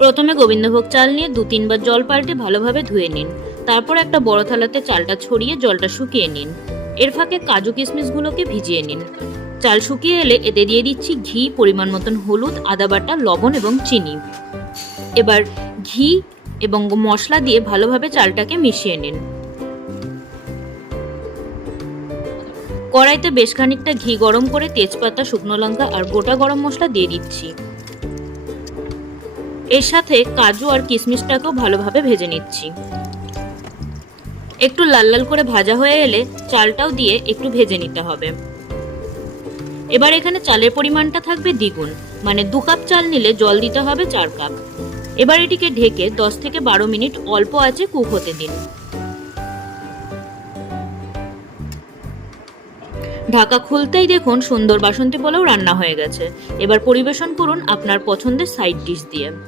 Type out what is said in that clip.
প্রথমে গোবিন্দভোগ চাল নিয়ে 2-3 বার জল পাল্টে ভালোভাবে ধুয়ে নিন। তারপর একটা বড় থালাতে চালটা ছড়িয়ে জলটা শুকিয়ে নিন। এর ফাঁকে কাজু কিশমিশগুলোকে ভিজিয়ে নিন। চাল শুকিয়ে এলে এতে দিয়ে দিচ্ছি ঘি, পরিমাণ মতন হলুদ, আদা বাটা, লবণ এবং চিনি। এবার ঘি এবং মশলা দিয়ে ভালোভাবে চালটাকে মিশিয়ে নিন। কড়াইতে বেশ খানিকটা ঘি গরম করে তেজপাতা, শুকনো লঙ্কা আর গোটা গরম মশলা দিয়ে দিচ্ছি। এর সাথে কাজু আর কিশমিশটাকেও ভালোভাবে ভেজে নিচ্ছি। একটু লাল লাল করে ভাজা হয়ে এলে চালটাও দিয়ে একটু ভেজে নিতে হবে। এবার এখানে চালের পরিমাণটা থাকবে দ্বিগুণ, মানে 2 কাপ চাল নিলে জল দিতে হবে 4 কাপ। এবার এটিকে ঢেকে 10 থেকে 12 মিনিট অল্প আঁচে কুক হতে দিন। ঢাকা খুলতেই দেখুন সুন্দর বাসন্তী পোলাও রান্না হয়ে গেছে। এবার পরিবেশন করুন আপনার পছন্দের সাইড ডিশ দিয়ে।